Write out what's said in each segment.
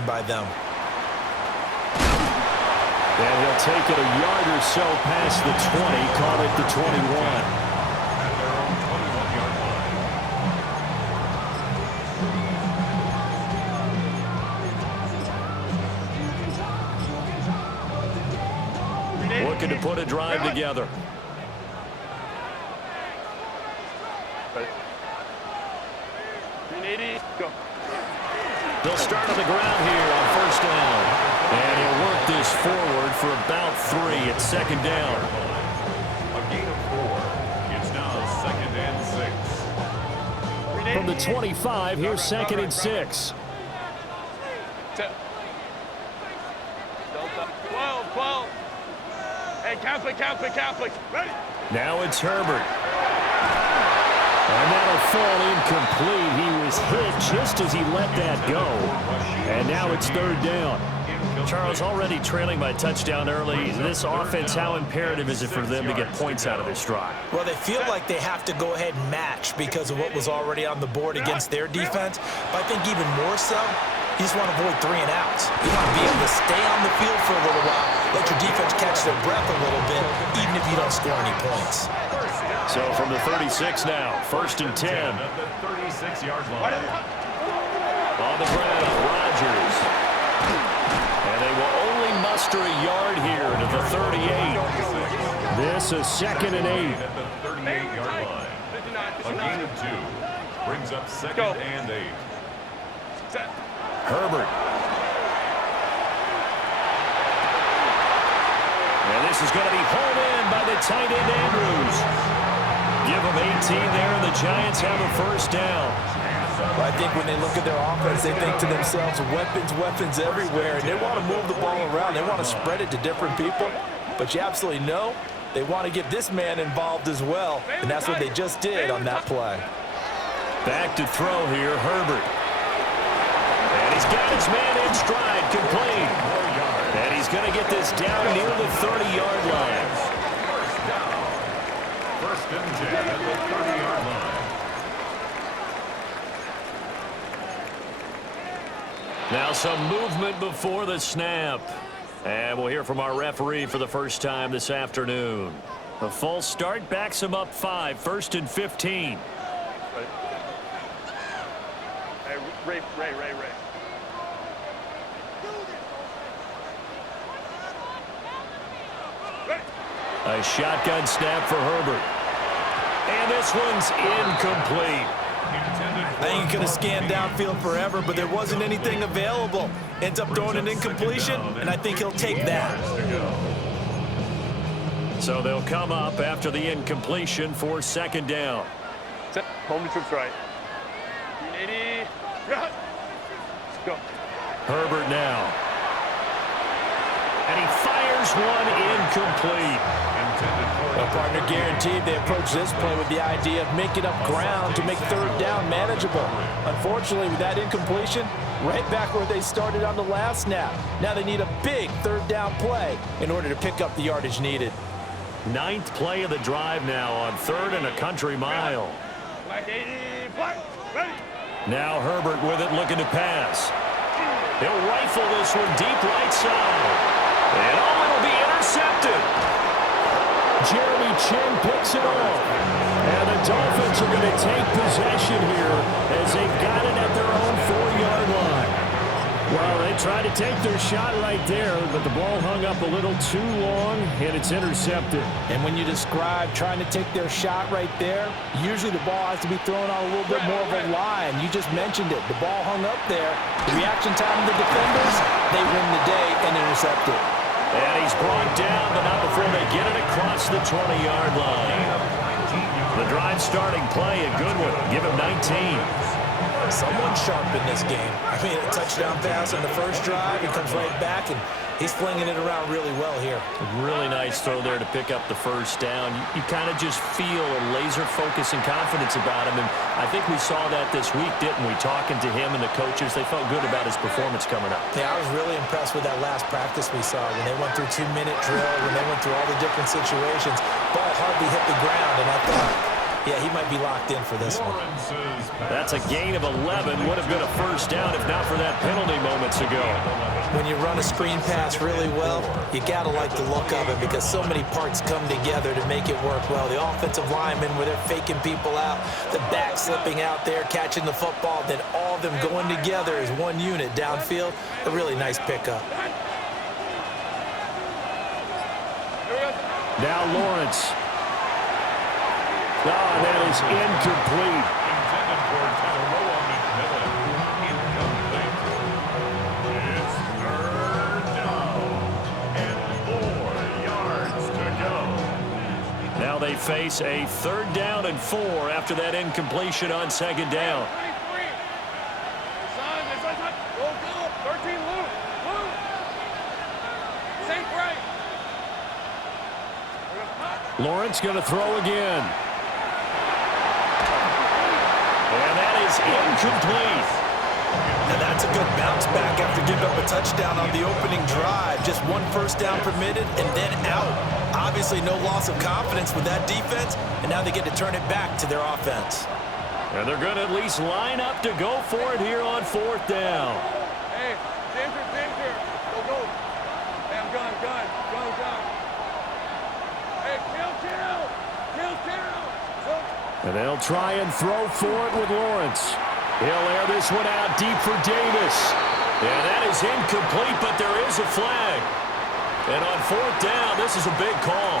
by them. And he'll take it a yard or so past the 20, call it the 21. Looking to put a drive together. They'll start on the ground here on first down. And he'll work this forward for about 3 at second down. A gain of 4. It's now second and 6. From the 25, here's second and 6. 12. Hey, count it. Ready? Now it's Herbert. And that'll fall incomplete. He was hit just as he let that go. And now it's third down. Charles, already trailing by touchdown early. This offense, how imperative is it for them to get points out of this drive? Well, they feel like they have to go ahead and match because of what was already on the board against their defense. But I think even more so, you just want to avoid 3 and outs. You want to be able to stay on the field for a little while, let your defense catch their breath a little bit, even if you don't score any points. So from the 36 now, first and 10. At the 36-yard line. On the ground, Rodgers. And they will only muster a yard here to the 38. This is second and 8. At the 38-yard line. A gain of 2. Brings up second and 8. Herbert. And this is going to be hauled in by the tight end Andrews. Give them 18 there, and the Giants have a first down. Well, I think when they look at their offense, they think to themselves, weapons everywhere, and they want to move the ball around. They want to spread it to different people, but you absolutely know they want to get this man involved as well, and that's what they just did on that play. Back to throw here, Herbert. And he's got his man in stride, complete. And he's going to get this down near the 30-yard line. First and 10 at the 30-yard line. Now some movement before the snap. And we'll hear from our referee for the first time this afternoon. A false start backs him up 5, first and 15. Hey, Ray. A shotgun snap for Herbert. And this one's incomplete. I think he could have scanned downfield forever, but there wasn't anything available. Ends up throwing an incompletion, and I think he'll take that. So they'll come up after the incompletion for second down. Home to troops right. 380. Let's go. Herbert now. And he fires one incomplete. Well, partner, guaranteed they approach this play with the idea of making up ground to make third down manageable. Unfortunately, with that incompletion, right back where they started on the last snap. Now they need a big third down play in order to pick up the yardage needed. 9th play of the drive now on 3rd and a country mile. Black 80, black, ready. Now Herbert with it, looking to pass. He'll rifle this one deep right side. And it'll be intercepted. Jeremy Chinn picks it off. And the Dolphins are going to take possession here as they've got it at their own 4-yard line. Well, they tried to take their shot right there, but the ball hung up a little too long, and it's intercepted. And when you describe trying to take their shot right there, usually the ball has to be thrown on a little bit more of a line. You just mentioned it. The ball hung up there. The reaction time of the defenders, they win the day and intercept it. And he's brought down, but not before they get it across the 20-yard line. The drive starting play, a good one. Give him 19. Someone sharp in this game. I mean, a touchdown pass on the first drive. He comes right back, and he's flinging it around really well here. Really nice throw there to pick up the first down. You kind of just feel a laser focus and confidence about him, and I think we saw that this week, didn't we? Talking to him and the coaches, they felt good about his performance coming up. Yeah, I was really impressed with that last practice we saw when they went through 2-minute drill, when they went through all the different situations. Ball hardly hit the ground, and I thought, Yeah, he might be locked in for this one. Lawrence's pass. That's a gain of 11. Would have been a first down if not for that penalty moments ago. When you run a screen pass really well, you got to like the look of it because so many parts come together to make it work well. The offensive linemen, where they're faking people out, the back slipping out there, catching the football, then all of them going together as one unit downfield. A really nice pickup. Now Lawrence. That is incomplete. Intended for Tataroa McMillan. Incomplete. It's third down and 4 yards to go. Now they face a 3rd down and 4 after that incompletion on 2nd down. 23. Son, go, go. 13, Lou. Safe right. Lawrence going to throw again. And that is incomplete. And that's a good bounce back after giving up a touchdown on the opening drive. Just 1 first down permitted and then out. Obviously no loss of confidence with that defense, and now they get to turn it back to their offense. And they're going to at least line up to go for it here on 4th down. Hey, danger. Go. Hey, I'm gun. Hey, kill. And they'll try and throw for it with Lawrence. He'll air this one out deep for Davis. And that is incomplete, but there is a flag. And on 4th down, this is a big call.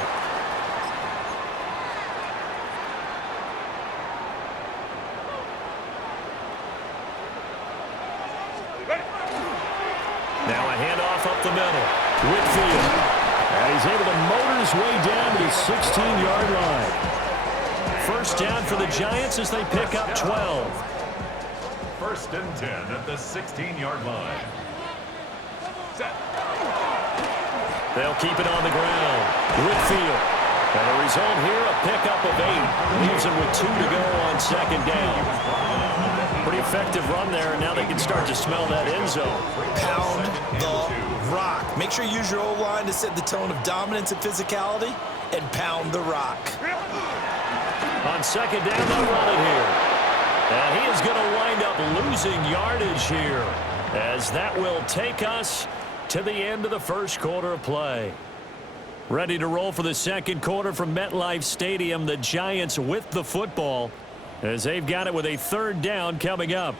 Now a handoff up the middle. Whitfield. And he's able to motor his way down to the 16-yard line. First down for the Giants as they pick up 12. 1st and 10 at the 16-yard line. They'll keep it on the ground. Whitfield. And a result here, a pickup of 8. Leaves him with 2 to go on 2nd down. Pretty effective run there, and now they can start to smell that end zone. Pound the rock. Make sure you use your O-line to set the tone of dominance and physicality, and pound the rock. On 2nd down, they'll run it here. And he is going to wind up losing yardage here, as that will take us to the end of the first quarter of play. Ready to roll for the 2nd quarter from MetLife Stadium. The Giants with the football, as they've got it with a 3rd down coming up.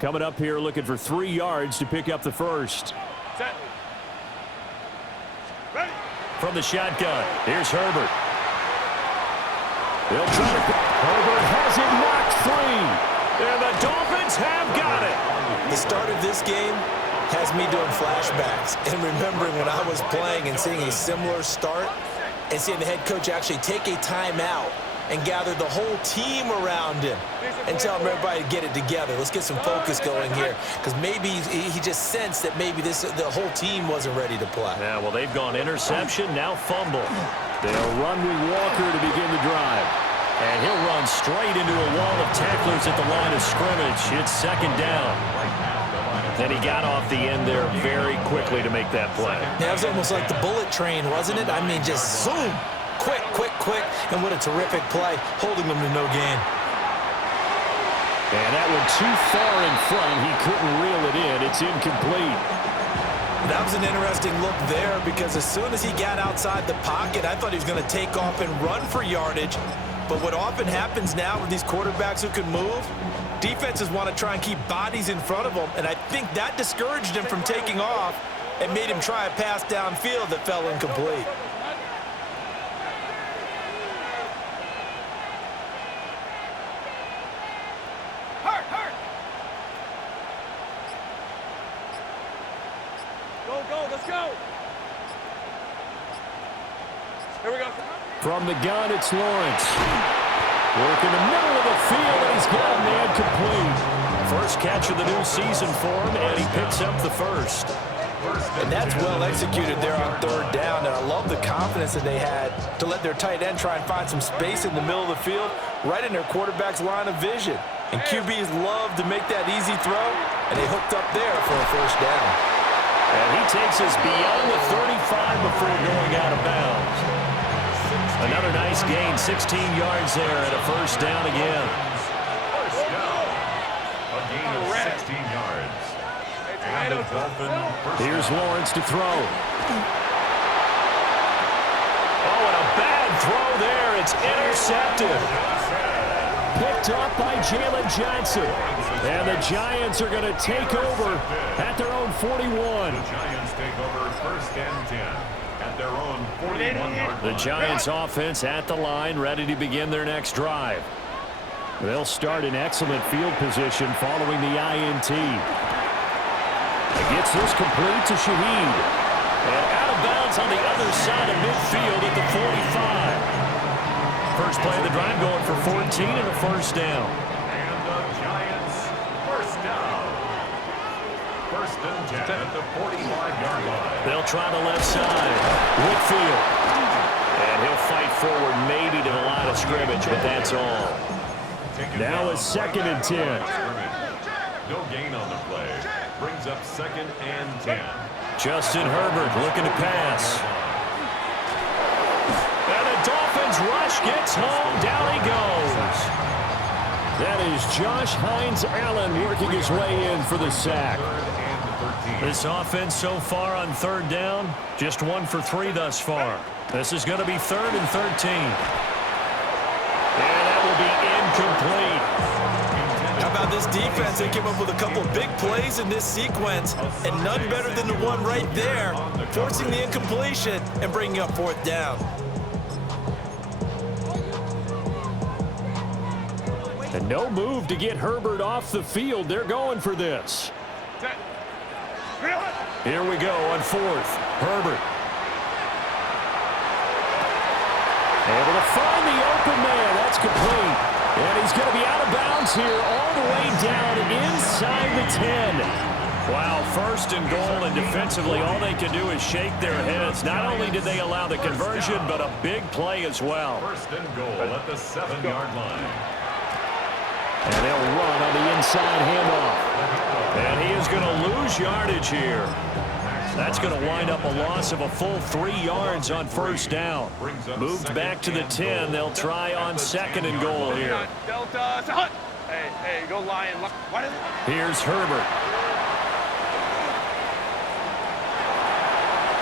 Coming up here, looking for 3 yards to pick up the first. Set. Ready. From the shotgun, here's Herbert. They'll try to... Herbert has it knocked free. And the Dolphins have got it. The start of this game has me doing flashbacks and remembering when I was playing and seeing a similar start and seeing the head coach actually take a timeout and gather the whole team around him and tell everybody to get it together. Let's get some focus going here, because maybe he just sensed that maybe the whole team wasn't ready to play. Yeah, well, they've gone interception, now fumble. They'll run with Walker to begin the drive. And he'll run straight into a wall of tacklers at the line of scrimmage. It's 2nd down. Then he got off the end there very quickly to make that play. Yeah, it was almost like the bullet train, wasn't it? I mean, just zoom. Quick. And what a terrific play, holding them to no gain. And that one too far in front. He couldn't reel it in. It's incomplete. That was an interesting look there, because as soon as he got outside the pocket, I thought he was going to take off and run for yardage. But what often happens now with these quarterbacks who can move, defenses want to try and keep bodies in front of them, and I think that discouraged him from taking off and made him try a pass downfield that fell incomplete. Hurt. Go, let's go. Here we go. From the gun, it's Lawrence. Work in the middle of the field, and he's got a man complete. First catch of the new season for him, and he picks up the first. And that's well executed there on 3rd down, and I love the confidence that they had to let their tight end try and find some space in the middle of the field, right in their quarterback's line of vision. And QBs love to make that easy throw, and they hooked up there for a first down. And he takes us beyond the 35 before going out of bounds. Another nice gain, 16 yards there and a first down again. First down. A gain of 16 yards. And a Dolphin first down. Here's Lawrence to throw. Oh, and a bad throw there. It's intercepted. Picked up by Jalen Johnson. And the Giants are going to take over at their own 41. The Giants take over first and 10 at their own 41-yard line. The Giants offense at the line, ready to begin their next drive. They'll start in excellent field position following the INT. Gets this complete to Shaheed. And out of bounds on the other side of midfield at the 45. First play of the drive going for 14 and a first down. And the Giants first down. First and 10 at the 45-yard line. They'll try the left side. Whitfield. And he'll fight forward maybe to the line of scrimmage, but that's all. Now it's second and 10. No gain on the play. Brings up second and 10. Justin Herbert looking to pass. And the Dolphins rush gets home. Down he goes. That is Josh Hines-Allen working his way in for the sack. This offense so far on third down, just 1 for 3 thus far. This is going to be third and 13. And that will be incomplete. How about this defense? They came up with a couple big plays in this sequence, and none better than the one right there, forcing the incompletion and bringing up fourth down. And no move to get Herbert off the field. They're going for this. Here we go on fourth. Herbert. Able to find the open man. That's complete. And he's going to be out of bounds here all the way down inside the 10. Wow, first and goal, and defensively all they can do is shake their heads. Not only did they allow the conversion, but a big play as well. First and goal at the 7-yard line. And they'll run on the inside handoff. And he is going to lose yardage here. That's going to wind up a loss of a full 3 yards on first down. Moved back to the 10. They'll try on second and goal here. Delta. Hey, go Lion. Here's Herbert.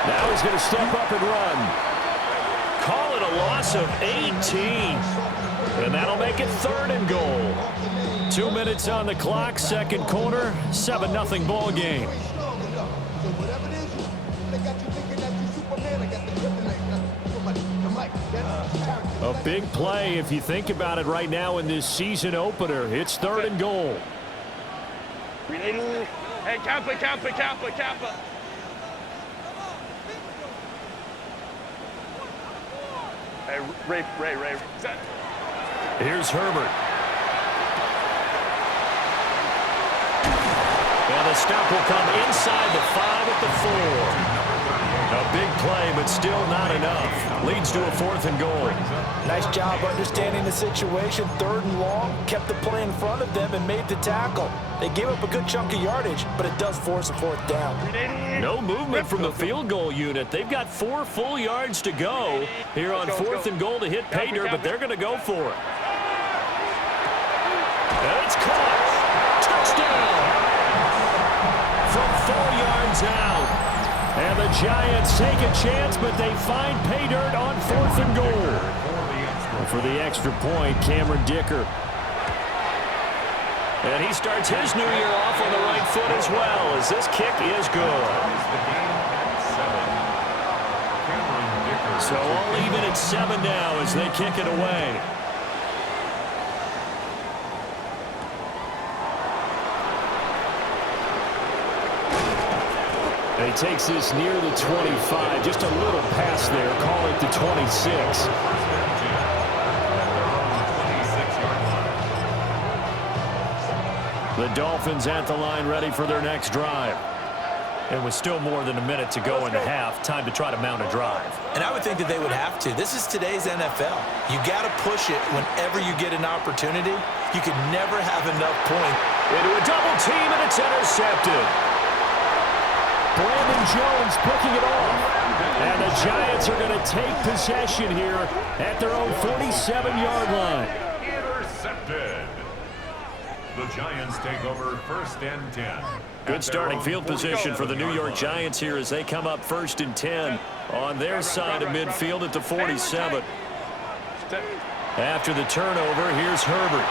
Now he's going to step up and run. Call it a loss of 18. And that'll make it third and goal. 2 minutes on the clock, second quarter, 7-0 ball game. A big play if you think about it right now in this season opener. It's third and goal. Hey, Kappa. Hey, Ray. Here's Herbert. And the stop will come inside the 5 at the 4. A big play, but still not enough. Leads to a fourth and goal. Nice job understanding the situation. Third and long, kept the play in front of them and made the tackle. They gave up a good chunk of yardage, but it does force a fourth down. No movement from the field goal unit. They've got 4 full yards to go here on fourth and goal to hit pay dirt, but they're going to go for it. And it's caught. Touchdown. From 4 yards out. And the Giants take a chance, but they find pay dirt on fourth and goal. For the extra point, Cameron Dicker. And he starts his new year off on the right foot as well, as this kick is good. So all even at 7 now as they kick it away. And he takes this near the 25, just a little pass there, call it the 26. The Dolphins at the line ready for their next drive. And with still more than a minute to go in the half, time to try to mount a drive. And I would think that they would have to. This is today's NFL. You got to push it whenever you get an opportunity. You can never have enough points. Into a double team, and it's intercepted. Brandon Jones picking it off. And the Giants are going to take possession here at their own 47-yard line. Intercepted. The Giants take over 1st and 10. Good starting field position for the New York Giants here as they come up 1st and 10 on their side of midfield at the 47. After the turnover, here's Herbert.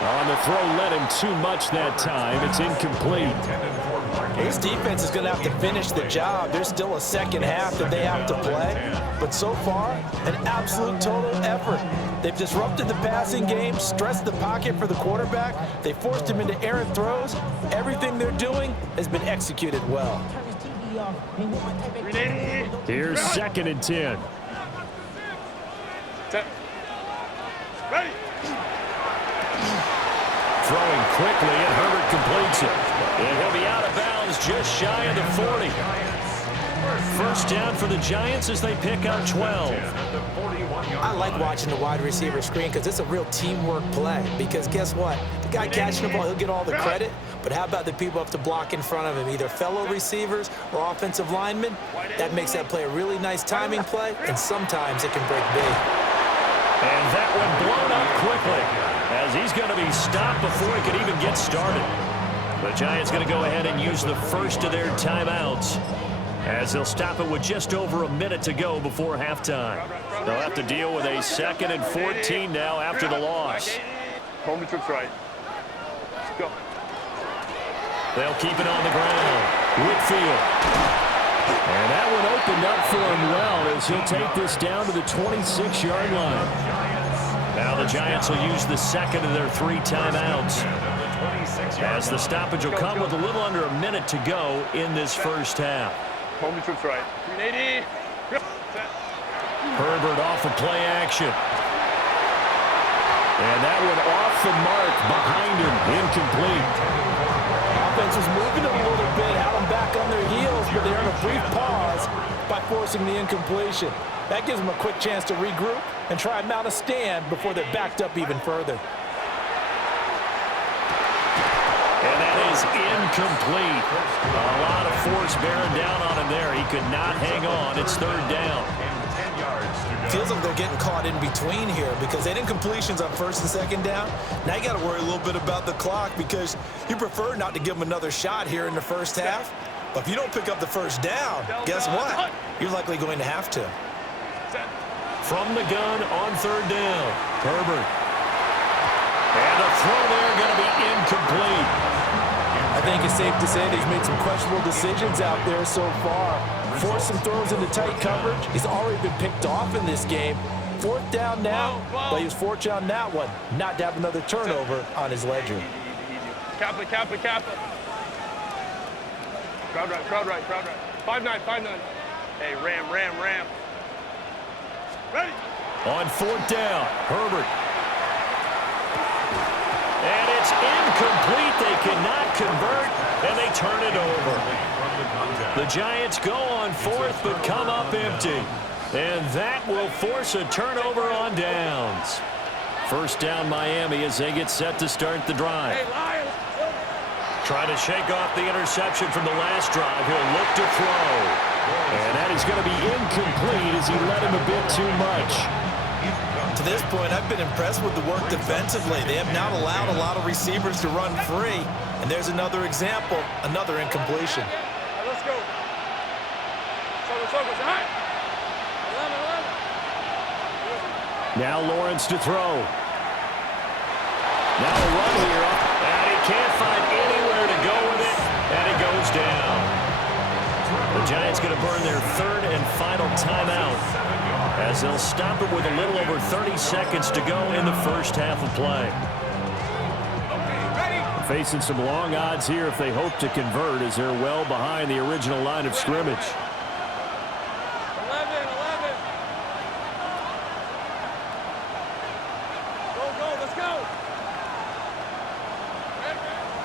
On the throw, led him too much that time. It's incomplete. This defense is going to have to finish the job. There's still a second half that they have to play. But so far, an absolute total effort. They've disrupted the passing game, stressed the pocket for the quarterback. They forced him into errant throws. Everything they're doing has been executed well. Here's 2nd and 10. Ready. Throwing quickly, and Herbert completes it. And he'll be out of bounds just shy of the 40. 1st down for the Giants as they pick up 12. I like watching the wide receiver screen because it's a real teamwork play. Because guess what? The guy catching the ball, he'll get all the credit. But how about the people up to block in front of him, either fellow receivers or offensive linemen? That makes that play a really nice timing play, and sometimes it can break big. And that one blown up quickly as he's going to be stopped before he could even get started. The Giants going to go ahead and use the first of their timeouts as they'll stop it with just over a minute to go before halftime. They'll have to deal with a 2nd and 14 now after the loss. Home trips right. Let's go. They'll keep it on the ground. Whitfield. And that one opened up for him well as he'll take this down to the 26-yard line. Now the Giants will use the 2nd of their 3 timeouts as the stoppage will come with a little under a minute to go in this first half. Home trips right. 380. Herbert off of play action. And that one off the mark behind him, incomplete. Offense was moving a little bit, had them back on their heels, but they earned a brief pause by forcing the incompletion. That gives them a quick chance to regroup and try and mount a stand before they're backed up even further. And that is incomplete. A lot of force bearing down on him there. He could not hang on. It's 3rd down. Feels like they're getting caught in between here because they didn't completions on 1st and 2nd down. Now you got to worry a little bit about the clock because you prefer not to give them another shot here in the first half. But if you don't pick up the 1st down, guess what? You're likely going to have to. From the gun on 3rd down. Herbert. And a throw there going to be incomplete. I think it's safe to say that he's made some questionable decisions out there so far. Forced some throws into tight coverage. He's already been picked off in this game. 4th down now, but he was fortunate on that one not to have another turnover on his ledger. Kappa. Crowd right. 5-9. Hey, ram. Ready. On 4th down, Herbert. And it's incomplete. They cannot convert, and they turn it over. The Giants go on 4th, but come up empty. And that will force a turnover on downs. 1st down, Miami, as they get set to start the drive. Hey, Lions. Trying to shake off the interception from the last drive. He'll look to throw. And that is going to be incomplete as he led him a bit too much. To this point, I've been impressed with the work defensively. They have not allowed a lot of receivers to run free. And there's another example, another incompletion. Right, let's go. Circle. High. 11. Now Lawrence to throw. Now a run here. And he can't find anywhere to go with it. And he goes down. The Giants going to burn their 3rd and final timeout as they'll stop it with a little over 30 seconds to go in the first half of play. Facing some long odds here if they hope to convert as they're well behind the original line of scrimmage. 11. Go, let's go.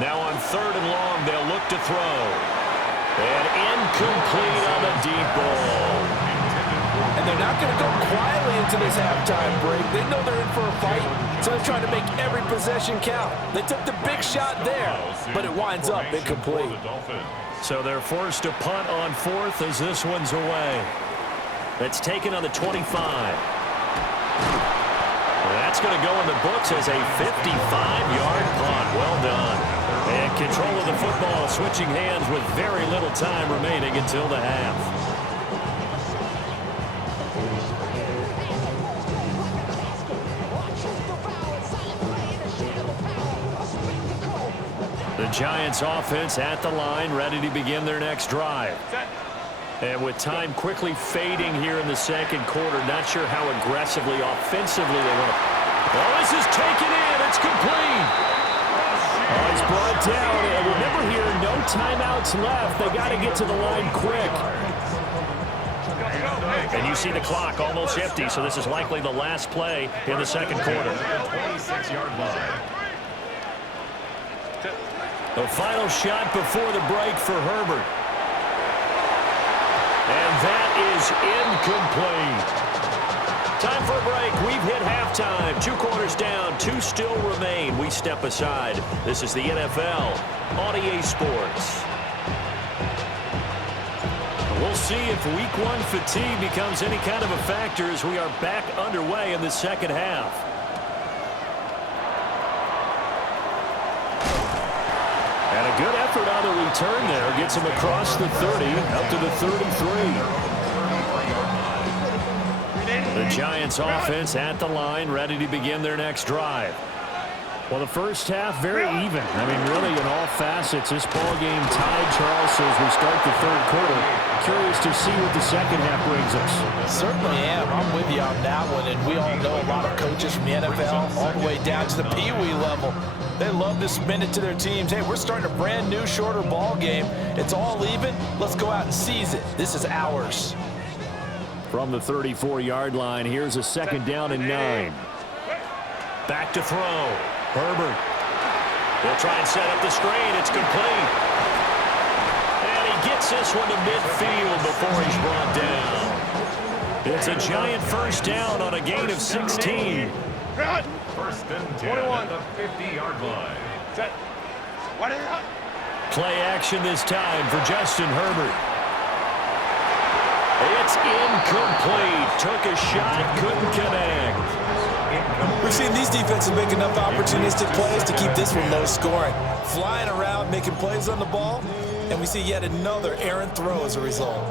Now on 3rd and long, they'll look to throw. And incomplete on the deep ball. And they're not going to go quietly into this halftime break. They know they're in for a fight, so they're trying to make every possession count. They took the big shot there, but it winds up incomplete. So they're forced to punt on 4th as this one's away. That's taken on the 25. That's going to go in the books as a 55-yard punt. Well done. And control of the football switching hands with very little time remaining until the half. The Giants offense at the line, ready to begin their next drive. And with time quickly fading here in the second quarter, not sure how aggressively, offensively they want to. Oh, this is taken in. It's complete. Oh, he's brought down. And remember here, no timeouts left. They got to get to the line quick. And you see the clock almost empty, so this is likely the last play in the second quarter. 26-yard line. The final shot before the break for Herbert. And that is incomplete. Time for a break. We've hit halftime. 2 quarters down. 2 still remain. We step aside. This is the NFL on EA Sports. We'll see if Week 1 fatigue becomes any kind of a factor as we are back underway in the second half. And a good effort on the return there. Gets him across the 30, up to the 33. The Giants offense at the line, ready to begin their next drive. Well, the first half, very even. I mean, really, in all facets, this ball game tied, Charles, so as we start the third quarter. Curious to see what the second half brings us. Certainly am. I'm with you on that one, and we all know a lot of coaches from the NFL all the way down to the Pee-wee level. They love to spin it to their teams. Hey, we're starting a brand new, shorter ball game. It's all even. Let's go out and seize it. This is ours. From the 34-yard line, here's a second down and 9. Back to throw. Herbert. They'll try and set up the screen. It's complete. And he gets this one to midfield before he's brought down. It's a giant first down on a gain of 16. First and 10 at the 50-yard line. Set. What is it? Play action this time for Justin Herbert. It's incomplete. Took a shot, couldn't connect. We've seen these defenses make enough opportunistic plays to keep this one low scoring. Flying around, making plays on the ball, and we see yet another errant throw as a result.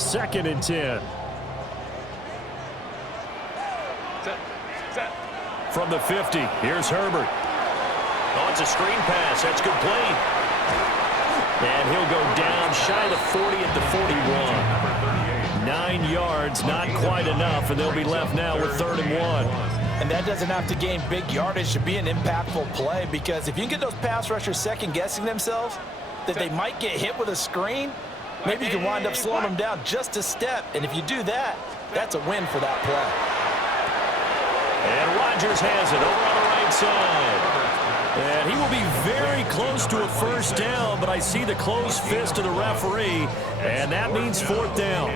Second and 10. Set. From the 50, here's Herbert. Oh, it's a screen pass. That's complete. And he'll go down shy of the 40 at the 41. 9 yards, not quite enough, and they'll be left now with 3rd and 1. And that doesn't have to gain big yardage to be an impactful play, because if you can get those pass rushers second-guessing themselves, that they might get hit with a screen, maybe you can wind up slowing them down just a step. And if you do that, that's a win for that play. And Rodgers has it over on the right side. And he will be very close to a first down, but I see the closed fist of the referee, and that means 4th down.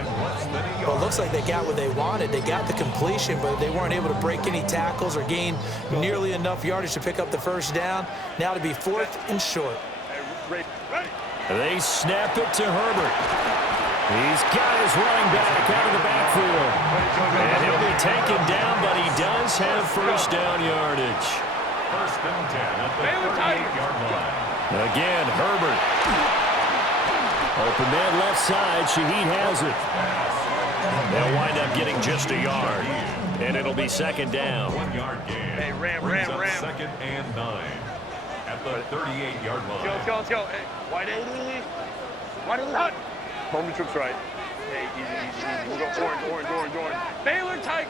Well, it looks like they got what they wanted. They got the completion, but they weren't able to break any tackles or gain nearly enough yardage to pick up the first down. Now to be 4th and short. They snap it to Herbert. He's got his running back out of the backfield. And he'll be taken down, but he does have first down yardage. First and 10 at the 38-yard line. Again, Herbert. Open man left side. Shaheed has it. They'll wind up getting just a yard. And it'll be second down. 1-yard gain. Hey, Ram. Second and 9 at the 38-yard line. Let's go. Hey, wide 80. Wide 80. Moment trips right. Hey, easy. We'll go orange. Baylor tight.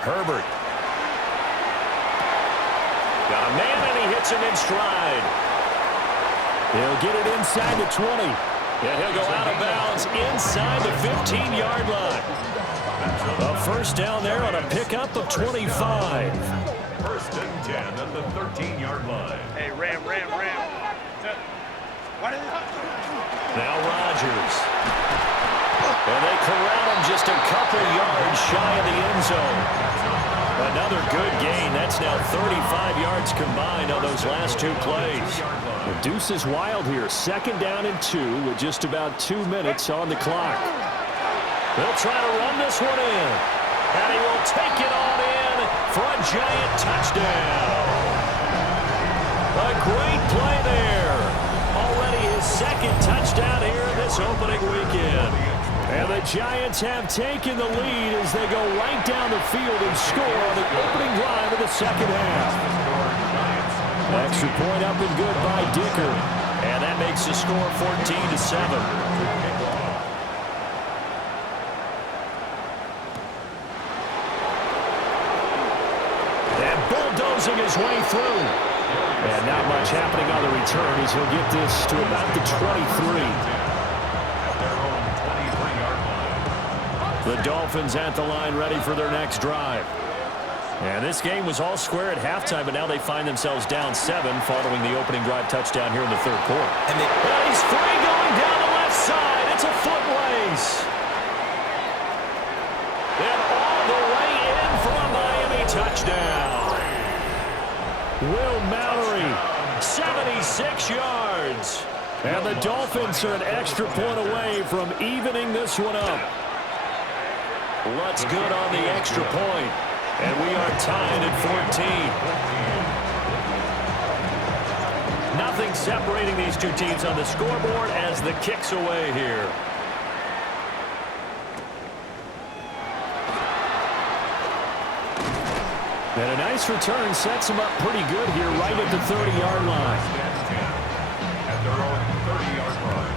Herbert. Got a man, and he hits him in stride. He'll get it inside the 20. And he'll go out of bounds inside the 15-yard line. A first down there on a pickup of 25. First and 10 at the 13-yard line. Hey, Ram. What is it? Now Rodgers. And they corral him just a couple yards shy of the end zone. Another good gain. That's now 35 yards combined on those last two plays. The deuce is wild here. 2nd down and 2 with just about 2 minutes on the clock. They'll try to run this one in. And he will take it on in for a giant touchdown. A great play there. Already his 2nd touchdown here this opening weekend. And the Giants have taken the lead as they go right down the field and score on the opening drive of the 2nd half. Extra point up and good by Dicker. And that makes the score 14-7. Bulldozing his way through. And not much happening on the return as he'll get this to about the 23. The Dolphins at the line ready for their next drive. And this game was all square at halftime, but now they find themselves down 7 following the opening drive touchdown here in the 3rd quarter. And he's free going down the left side. It's a foot race. And all the way in for a Miami touchdown. Will Mallory, 76 yards. And the Dolphins are an extra point away from evening this one up. What's good on the extra point? And we are tied at 14. Nothing separating these two teams on the scoreboard as the kick's away here. And a nice return sets them up pretty good here right at the 30-yard line. At their own 30-yard line.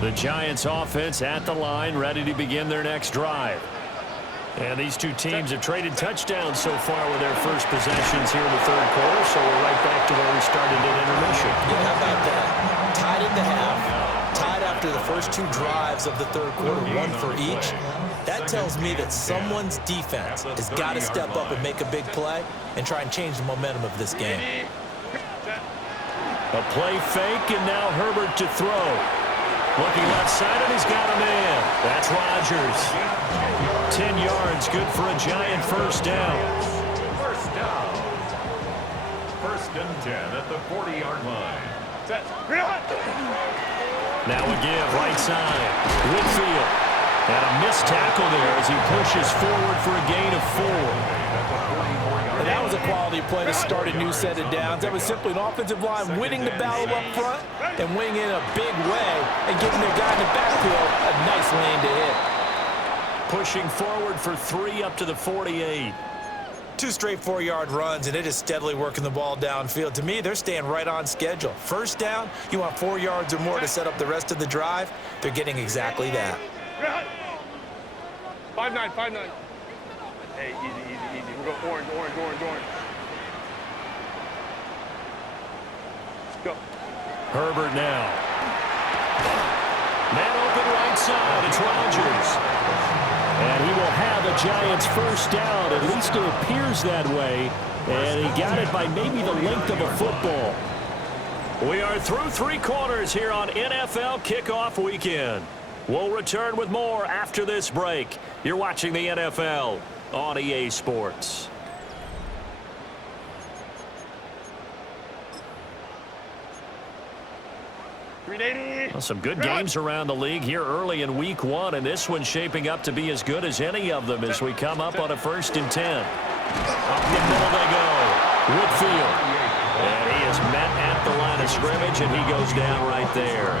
The Giants offense at the line, ready to begin their next drive. And these two teams have traded touchdowns so far with their first possessions here in the 3rd quarter, so we're right back to where we started at intermission. Yeah, how about that? Tied at the half, tied after the first 2 drives of the 3rd quarter, 1 for each. That tells me that someone's defense has got to step up and make a big play and try and change the momentum of this game. A play fake, and now Herbert to throw. Looking left side, and he's got a man. That's Rodgers. 10 yards, good for a Giant first down. First down. 1st and 10 at the 40-yard line. Now a give, right side. Whitfield. And a missed tackle there as he pushes forward for a gain of 4. And that was a quality play to start a new set of downs. That was simply an offensive line winning the battle up front and winning in a big way and giving their guy in the backfield a nice lane to hit. Pushing forward for 3 up to the 48. 2 straight 4-yard runs, and it is steadily working the ball downfield. To me, they're staying right on schedule. First down, you want 4 yards or more to set up the rest of the drive. They're getting exactly that. 5-9, 5-9. Hey, easy. We're going orange. Let's go. Herbert now. Man open right side. It's Rodgers. And he will have a Giants first down. At least it appears that way. And he got it by maybe the length of a football. We are through 3 quarters here on NFL Kickoff Weekend. We'll return with more after this break. You're watching the NFL on EA Sports. Well, some good games around the league here early in week 1, and this one's shaping up to be as good as any of them as we come up on a 1st and 10. Up the middle they go. Whitfield. And he is met at the line of scrimmage, and he goes down right there.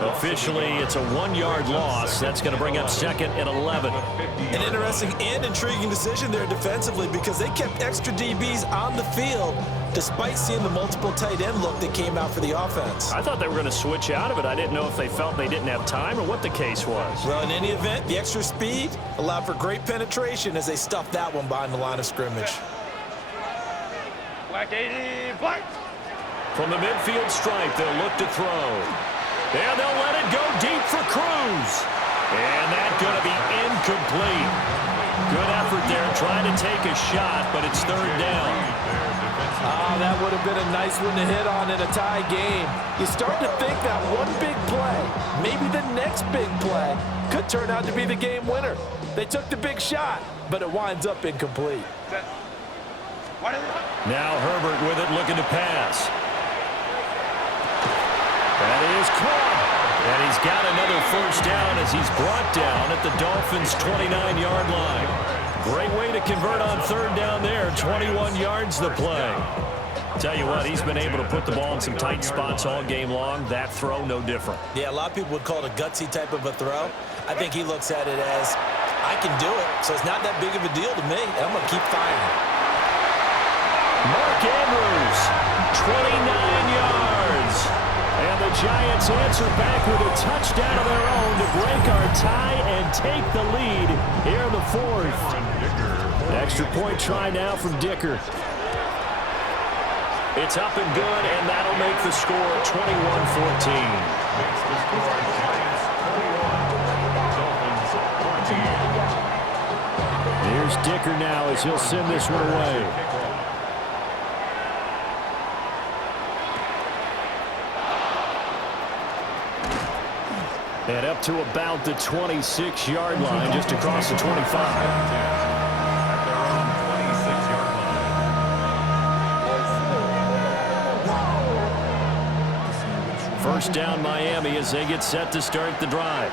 Officially, it's a 1-yard loss. That's going to bring up 2nd and 11. An interesting and intriguing decision there defensively because they kept extra DBs on the field despite seeing the multiple tight end look that came out for the offense. I thought they were going to switch out of it. I didn't know if they felt they didn't have time or what the case was. Well, in any event, the extra speed allowed for great penetration as they stuffed that one behind the line of scrimmage. Black 80, black. From the midfield stripe, they'll look to throw. And they'll let it go deep for Cruz. And that's going to be incomplete. Good effort there, trying to take a shot, but it's third down. Oh, that would have been a nice one to hit on in a tie game. You start to think that one big play, maybe the next big play, could turn out to be the game winner. They took the big shot, but it winds up incomplete. Now Herbert with it, looking to pass. That is caught. And he's got another first down as he's brought down at the Dolphins' 29-yard line. Great way to convert on third down there. 21 yards the play. Tell you what, he's been able to put the ball in some tight spots all game long. That throw, no different. Yeah, a lot of people would call it a gutsy type of a throw. I think he looks at it as, I can do it, so it's not that big of a deal to me, and I'm going to keep firing. Mark Andrews, 29 yards. And the Giants answer back with a touchdown of their own to break our tie and take the lead here in the fourth. Extra point try now from Dicker. It's up and good, and that'll make the score 21-14. Makes the score Giants 21, Dolphins 14. Here's Dicker now as he'll send this one away. And up to about the 26-yard line, just across the 25. At their own 26-yard line. First down Miami as they get set to start the drive.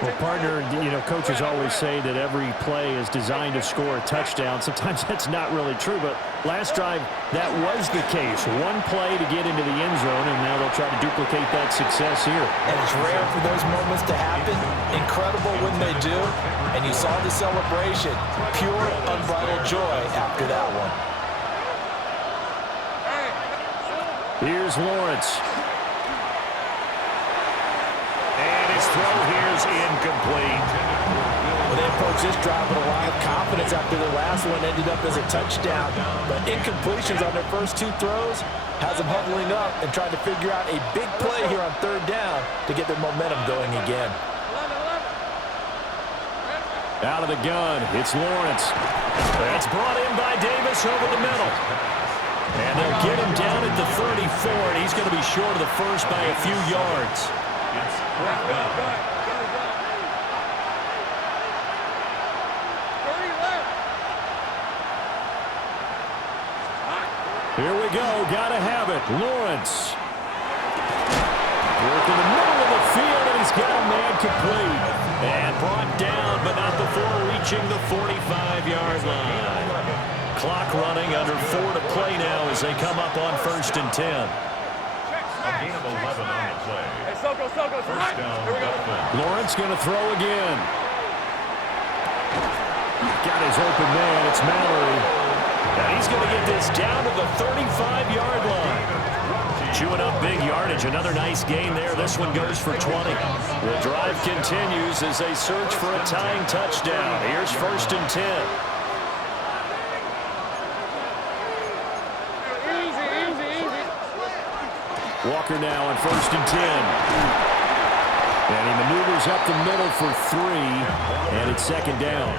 Well, partner, coaches always say that every play is designed to score a touchdown. Sometimes that's not really true, but last drive, that was the case. One play to get into the end zone, and now they'll try to duplicate that success here. And it's rare for those moments to happen. Incredible when they do. And you saw the celebration. Pure, unbridled joy after that one. Here's Lawrence. Throw here's incomplete. Well, they approached this drive with a lot of confidence after their last one ended up as a touchdown. But incompletions on their first two throws has them huddling up and trying to figure out a big play here on third down to get their momentum going again. Out of the gun, it's Lawrence. That's brought in by Davis over the middle. And they'll get him down at the 34, and he's going to be short of the first by a few yards. It's fourth down. Here we go. Got to have it. Lawrence. Work in the middle of the field, and he's got a man complete. And brought down, but not before reaching the 45-yard line. Clock running, under 4 to play now as they come up on 1st and 10. A gain of 11 on the play. Soko. First down, Dolphins. Lawrence going to throw again. Got his open man. It's Mallory. And he's going to get this down to the 35-yard line. Chewing up big yardage. Another nice gain there. This one goes for 20. The drive continues as they search for a tying touchdown. Here's 1st and 10. Walker now on 1st and 10. And he maneuvers up the middle for 3, and it's 2nd down.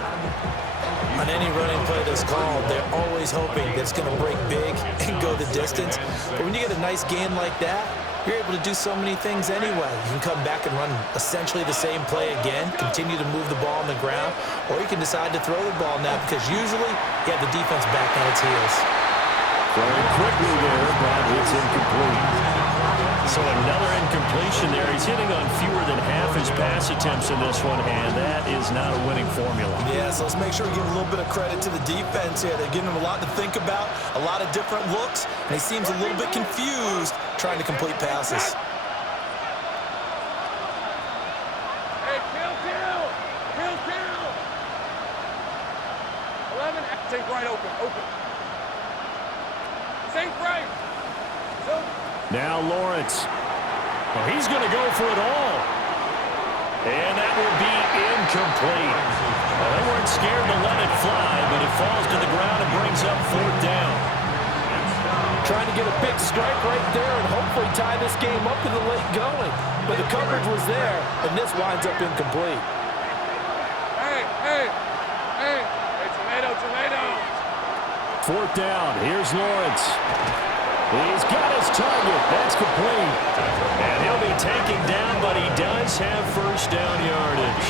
On any running play that's called, they're always hoping that it's going to break big and go the distance. But when you get a nice gain like that, you're able to do so many things anyway. You can come back and run essentially the same play again, continue to move the ball on the ground, or you can decide to throw the ball now because usually you have the defense back on its heels. Throwing quickly there, but it's incomplete. So another incompletion there. He's hitting on fewer than half his pass attempts in this one, and that is not a winning formula. Yeah, so let's make sure we give a little bit of credit to the defense here. They're giving him a lot to think about, a lot of different looks, and he seems a little bit confused trying to complete passes. Hey, kill. 11, take right open. Take right. Now Lawrence. Well, he's going to go for it all. And that will be incomplete. Well, they weren't scared to let it fly, but it falls to the ground and brings up 4th down. Trying to get a big strike right there and hopefully tie this game up in the late going. But the coverage was there, and this winds up incomplete. Hey, 4th down. Here's Lawrence. He's got his target. That's complete. And he'll be taken down, but he does have first down yardage.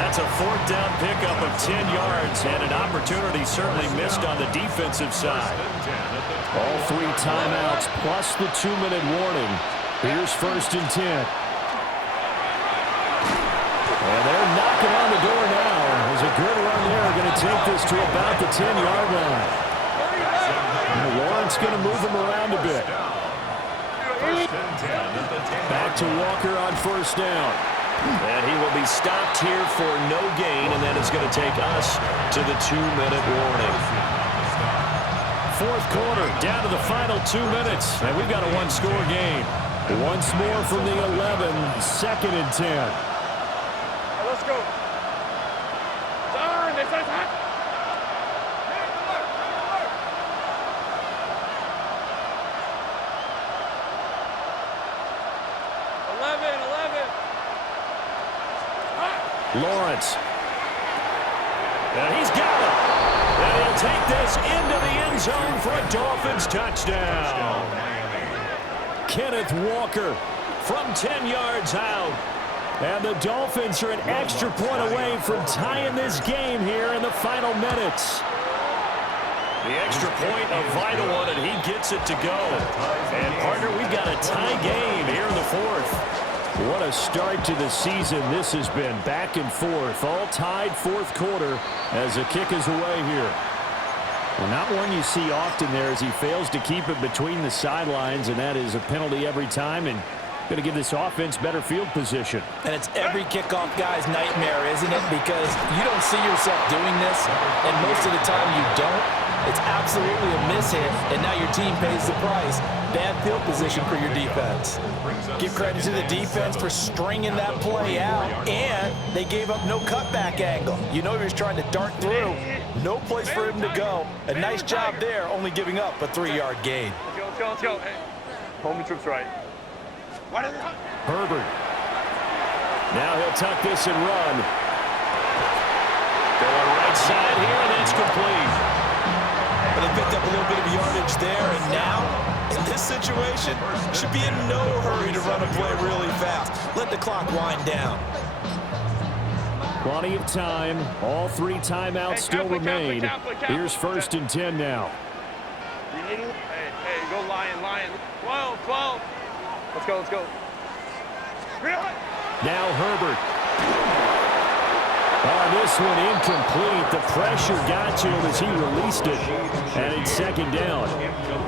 That's a 4th down pickup of 10 yards, and an opportunity certainly missed on the defensive side. All 3 timeouts plus the 2-minute warning. Here's 1st and 10. And they're knocking on the door now. There's a good run there. Going to take this to about the 10-yard line. And Lawrence going to move him around a bit. Back to Walker on 1st down. And he will be stopped here for no gain, and that is going to take us to the 2-minute warning. 4th quarter, down to the final 2 minutes, and we've got a one-score game. Once more from the 11, 2nd and 10. Let's go. Turn. This is hot. Lawrence. And he's got it. And he'll take this into the end zone for a Dolphins touchdown. Kenneth Walker from 10 yards out. And the Dolphins are an extra point away from tying this game here in the final minutes. The extra point, a vital one, and he gets it to go. And, partner, we've got a tie game here in the 4th. What a start to the season this has been. Back and forth, all tied 4th quarter as the kick is away here. Well, not one you see often there as he fails to keep it between the sidelines, and that is a penalty every time, and going to give this offense better field position. And it's every kickoff guy's nightmare, isn't it? Because you don't see yourself doing this, and most of the time you don't. It's absolutely a mishit, and now your team pays the price. Bad field position for your defense. Give credit to the defense for stringing that play out, and they gave up no cutback angle. You know he was trying to dart through. No place for him to go. A nice job there, only giving up a 3-yard gain. Let's go. Hey. Home troops right. Herbert. Now he'll tuck this and run. Going right side here, and that's complete. But they picked up a little bit of yardage there, and now, in this situation, should be in no hurry to run a play really fast. Let the clock wind down. Plenty of time. All 3 timeouts still remain. Here's 1st and 10 now. Hey, go Lion. 12. Let's go. Now Herbert. This one incomplete. The pressure got to him as he released it. And it's 2nd down.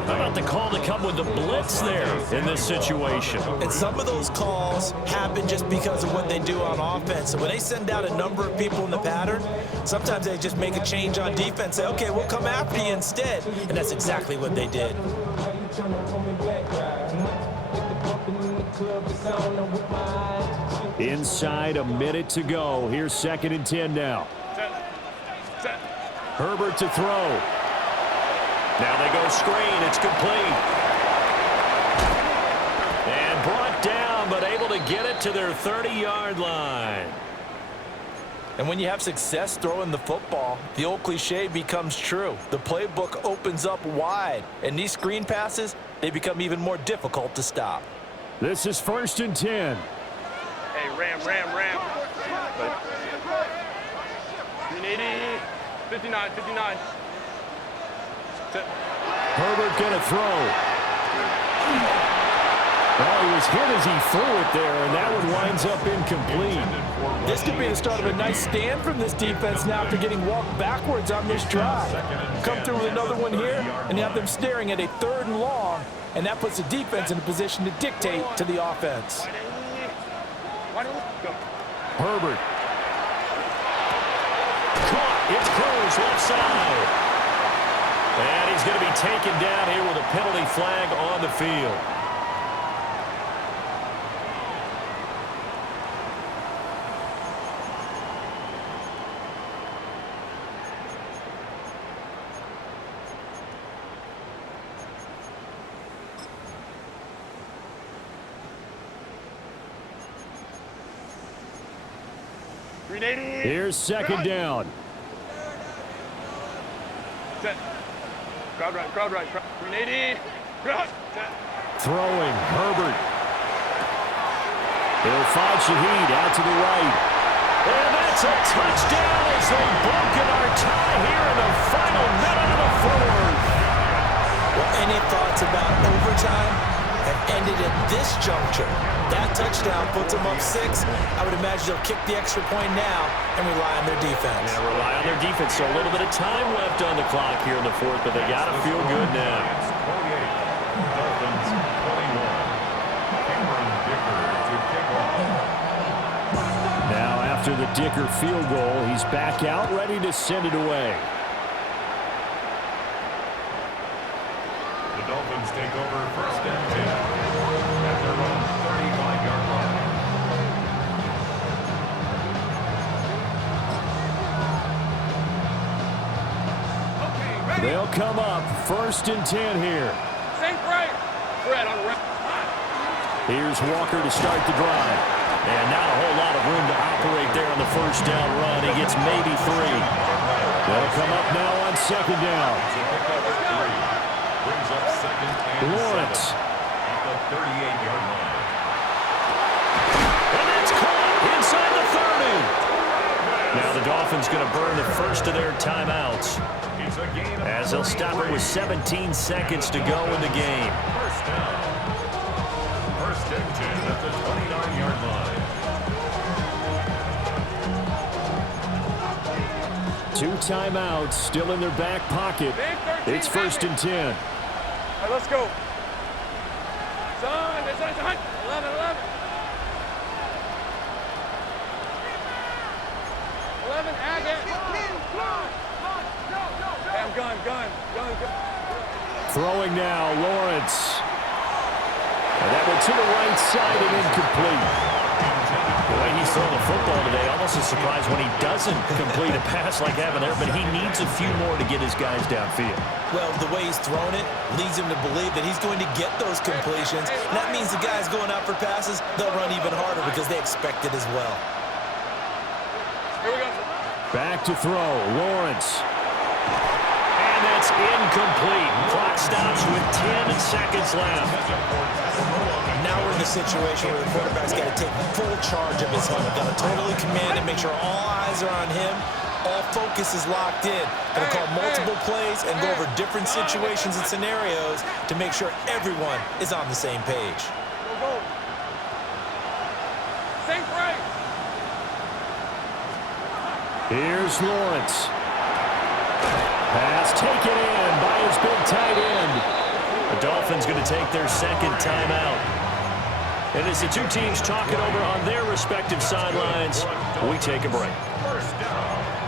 How about the call to come with the blitz there in this situation? And some of those calls happen just because of what they do on offense. And when they send out a number of people in the pattern, sometimes they just make a change on defense. Say, okay, we'll come after you instead. And that's exactly what they did. Inside a minute to go. Here's 2nd and 10 now. Set. Herbert to throw. Now they go screen. It's complete. And brought down, but able to get it to their 30-yard line. And when you have success throwing the football, the old cliche becomes true. The playbook opens up wide. And these screen passes, they become even more difficult to stop. This is 1st and 10. Hey, ram. 380, 59. Herbert going to throw. Well, he was hit as he threw it there, and that one winds up incomplete. This could be the start of a nice stand from this defense now after getting walked backwards on this drive. Come through with another one here, and you have them staring at a 3rd and long, and that puts the defense in a position to dictate to the offense. Herbert. Caught. It's Cruz left side. And he's going to be taken down here with a penalty flag on the field. Here's 2nd down. Set. Crowd right, crowd right. 180. Throwing, Herbert. He'll find Shaheed out to the right. And that's a touchdown as they've broken our tie here in the final minute of the fourth. Well, any thoughts about overtime have ended at this juncture. That touchdown puts them up 6. I would imagine they'll kick the extra point now and rely on their defense. Yeah, rely on their defense. So a little bit of time left on the clock here in the fourth, but they got to feel good now. Dolphins 21. Cameron Dicker to kick off. Now after the Dicker field goal, he's back out ready to send it away. The Dolphins take over first and 10 at their own 35-yard line. They'll come up first and 10 here. Sink right. Fred on the right. Here's Walker to start the drive. And not a whole lot of room to operate there on the first down run. He gets maybe 3. They'll come up now on second down. Brings up second and Lawrence. 7 at the 38-yard line. And that's caught inside the 30. Now the Dolphins going to burn the first of their timeouts, It's a gain of as they'll stop it with 17 seconds to go in the game. first down. First and 10 at the 29-yard line. 2 timeouts still in their back pocket. It's first and 10. All right, let's go. Son, it's 11, 11. 11, Agate. Hey, I'm gun. Throwing now, Lawrence. And that one to the right side and incomplete. The way he's throwing the football today, almost a surprise when he doesn't complete a pass like having there, but he needs a few more to get his guys downfield. Well, the way he's thrown it leads him to believe that he's going to get those completions. And that means the guys going out for passes, they'll run even harder because they expect it as well. Here we go. Back to throw, Lawrence. And that's incomplete. Clock stops with 10 seconds left. Now we're in the situation where the quarterback's got to take full charge of his helmet. Got to totally command and make sure all eyes are on him. All focus is locked in. Going to call multiple plays and go over different situations and scenarios to make sure everyone is on the same page. Go. Sink right. Here's Lawrence. Pass taken in by his big tight end. The Dolphins going to take their second timeout. And as the two teams talk it over on their respective sidelines, we take a break.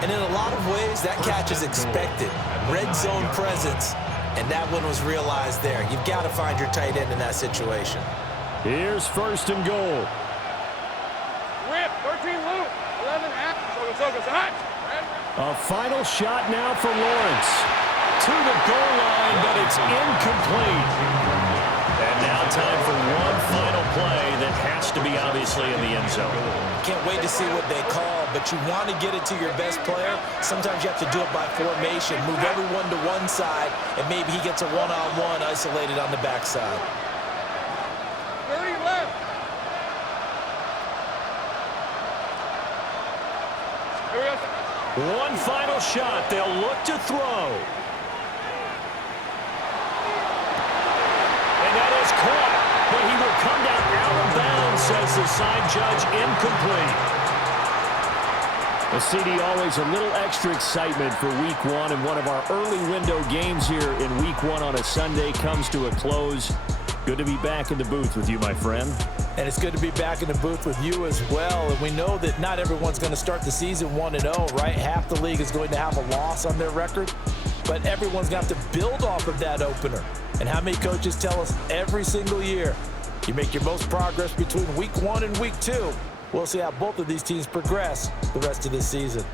And in a lot of ways, that catch is expected. Red zone presence, and that one was realized there. You've got to find your tight end in that situation. Here's first and goal. Rip, 13 loop. 11 half. So hot. A final shot now for Lawrence. To the goal line, but it's incomplete. And now time for one final play that has to be obviously in the end zone. Can't wait to see what they call, but you want to get it to your best player. Sometimes you have to do it by formation. Move everyone to one side, and maybe he gets a one-on-one isolated on the backside. 30 left. Here we go. One final shot. They'll look to throw. And that is caught, but he will come down out of bounds, says the side judge, incomplete. Well, CD, always a little extra excitement for week one, and one of our early window games here in week one on a Sunday comes to a close. Good to be back in the booth with you, my friend. And it's good to be back in the booth with you as well. And we know that not everyone's going to start the season 1-0, right? Half the league is going to have a loss on their record, but everyone's got to build off of that opener. And how many coaches tell us every single year, you make your most progress between week 1 and week 2. We'll see how both of these teams progress the rest of this season.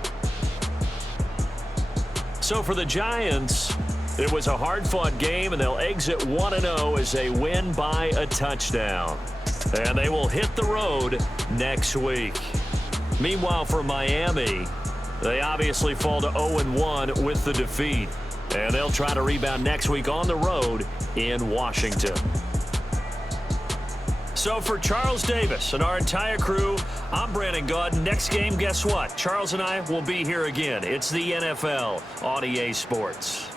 So for the Giants, it was a hard-fought game, and they'll exit 1-0 as they win by a touchdown. And they will hit the road next week. Meanwhile, for Miami, they obviously fall to 0-1 with the defeat. And they'll try to rebound next week on the road in Washington. So for Charles Davis and our entire crew, I'm Brandon Gaudin. Next game, guess what? Charles and I will be here again. It's the NFL on EA Sports.